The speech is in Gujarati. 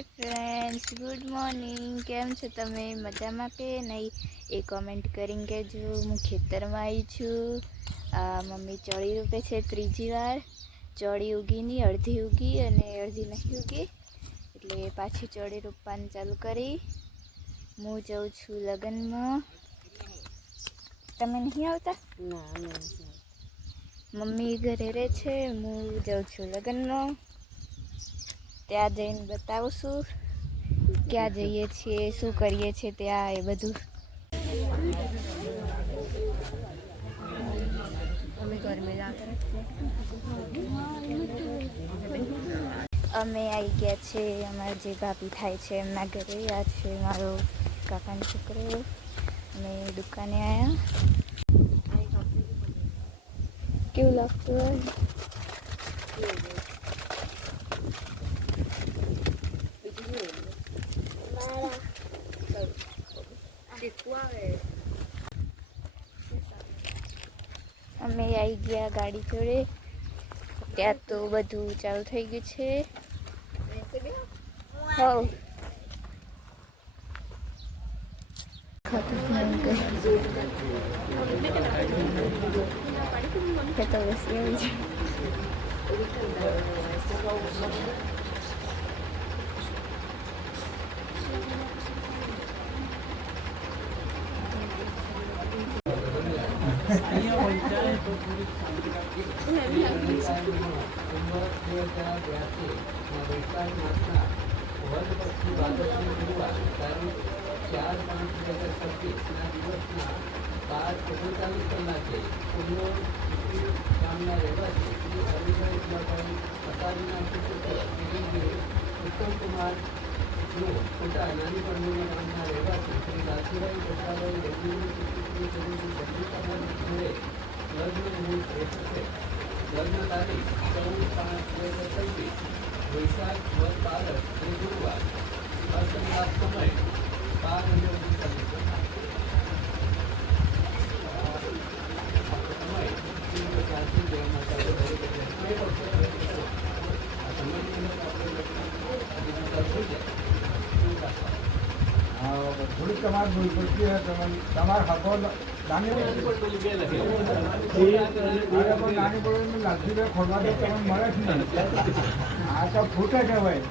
Hi friends, good morning. કેમ છો તમે? મજામાં કે નહીં એ કોમેન્ટ કરીને કહેજો. હું ખેતરમાં આવી છું. મમ્મી ચોળી રોપે છે ત્રીજી વાર. ચોળી ઉગી નહીં, અડધી ઉગી અને અડધી નહીં ઉગી, એટલે પાછી ચોળી રોપવાનું ચાલુ કરી. હું જાઉં છું લગ્નમાં. તમે નહીં આવતા? ના, મમ્મી ઘરે રહે છે, હું જાઉં છું લગ્નમાં. ત્યાં જઈને બતાવશું ક્યાં જઈએ છીએ, શું કરીએ છીએ ત્યાં, એ બધું. અમે આવી ગયા છે અમારા જે ભાભી થાય છે એમના ઘરે. આ છે મારો કાકાનો છોકરો. અમે દુકાને આવ્યા. કેવું લાગતું હોય? અમે આવી ગયા ગાડી જોડે. ત્યાં તો બધું ચાલુ થઈ ગયું છે. થોડીક તમારે ભૂલ પડતી તમારે હકો નાની નાની પડે લાગતી ખોલવા તો તમને મળે જ નહીં. આ તો ફૂટે કહેવાય.